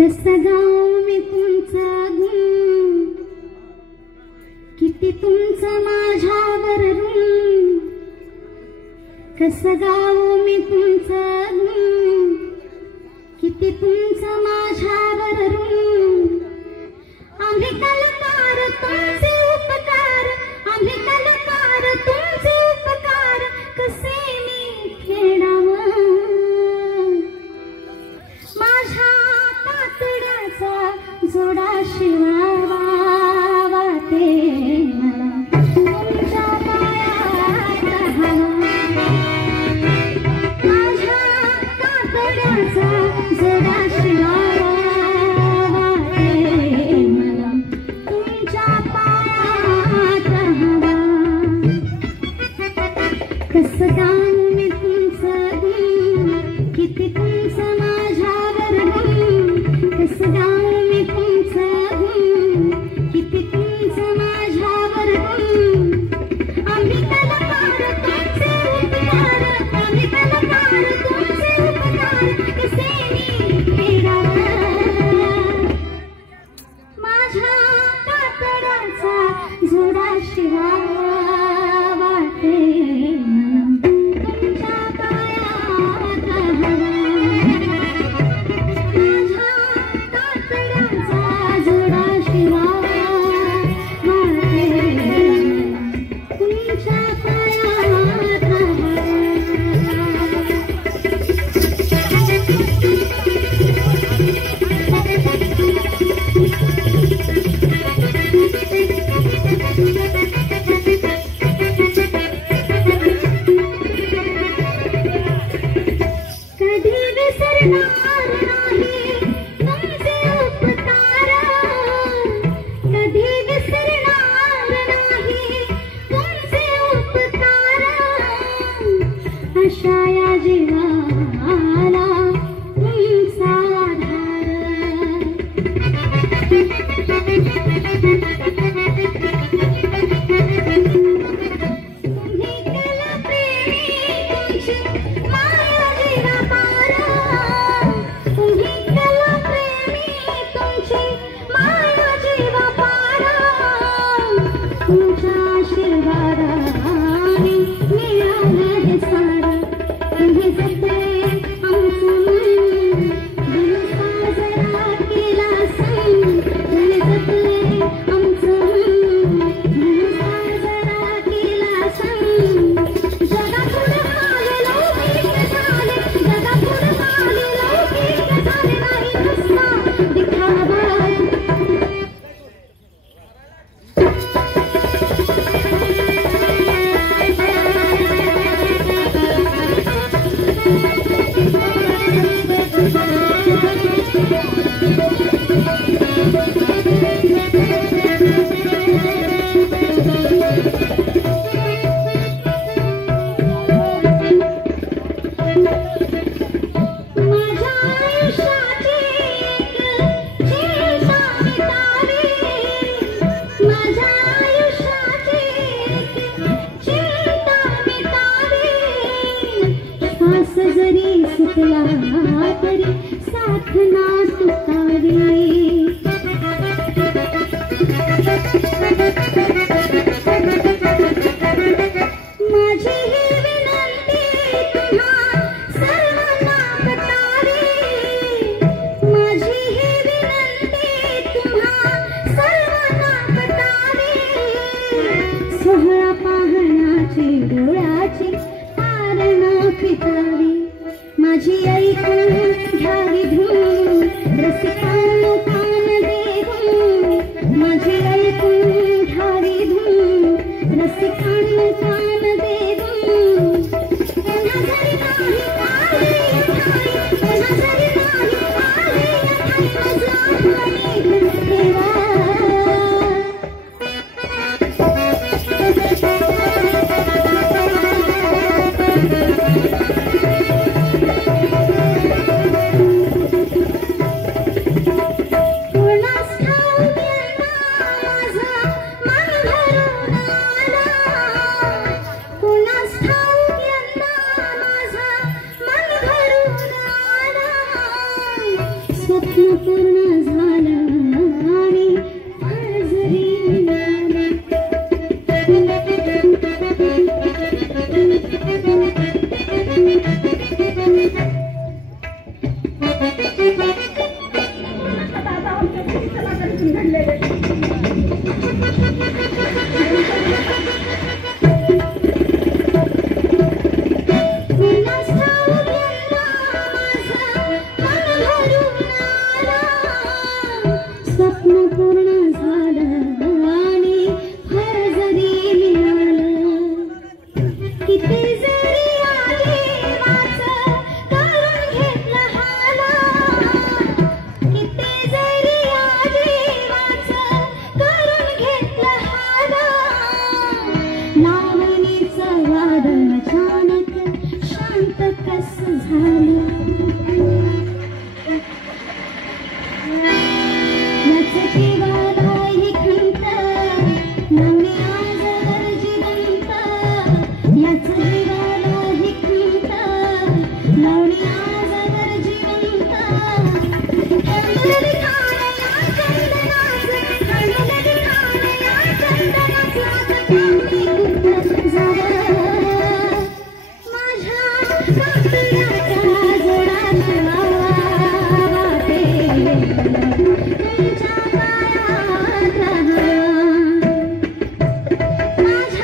कसं गाऊ मी तुमचं गुण, किती तुमचं माझ्यावर ऋण. कसं गाऊ मी तुमचं गुण, किती तुमचं माझ्यावर ऋण. आम्ही कलाकार तुमचे उपकार, आम्ही कलाकार तुमचे उपकार, कसे मी फेडावं. माझ्या कातड्याचा जोडा शिवावा वाटे मला तुमच्या पायात हवा. माझ्या कातड्याचा जोडा शिवावा वाटे मला तुमच्या पायात हवा. कसं गाऊ मी तुमचं गुण, किती तुमचं माझ्यावर ऋण. कसं गाऊ मी तुमचं गुण, किती तुमचं माझ्यावर ऋण. आम्ही कलाकार तुमचे उपकार, आम्ही कलाकार तुमचे उपकार, कसे मी फेडावं. माझ्या कातड्याचा जोडा शिवावा वाटे मला तुमच्या पायात हवा. माझ्या कातड्याचा जोडा शिवावा वाटे मला तुमच्या पायात हवा. कधी विसरणार नाही तुमचे उपकार, कधी विसरणार नाही तुमचे उपकार. अशा या जीवाला तुमचा आधार. तुम्ही केलं प्रेमी तुमची माया जीवापार. तुम्ही केलं प्रेमी तुमची माया जीवापार. तुमच्या आशीर्वादाने मिळालं हे सारं. तुम्ही जपले आमचं मन, दिवसा जरा केला सण. तुम्ही जपले आमचं मन, दिवसा जरा केला सण. जगापुढं मागे लौकिक झाले, जगापुढं मागे लौकिक झाले. नाही कसला दिखावा. माझ्या आयुष्याची एक चिंता मिटावी. माझ्या आयुष्याची एक चिंता मिटावी. श्वास जरी सुटला तरी साथ ना तुटावी. माझी ही विनंती तुम्हा सर्वांना पटावी. माझी ही विनंती तुम्हा सर्वांना पटावी. सोहळा पाहण्याची डोळ्याची तारणं फिटावी. माझी ऐकून घ्यावी धून, रसिकांनो कान देऊन. माझी ऐकून घ्यावी धून, रसिकांनो कान देऊन. कोणा जरी नाही आले ठाई, कोणा जरी नाही आले ठाई, माझं आठवणी ठेवा. कोणास ठाऊक यांना माझं मन भरून आलं. माझ्या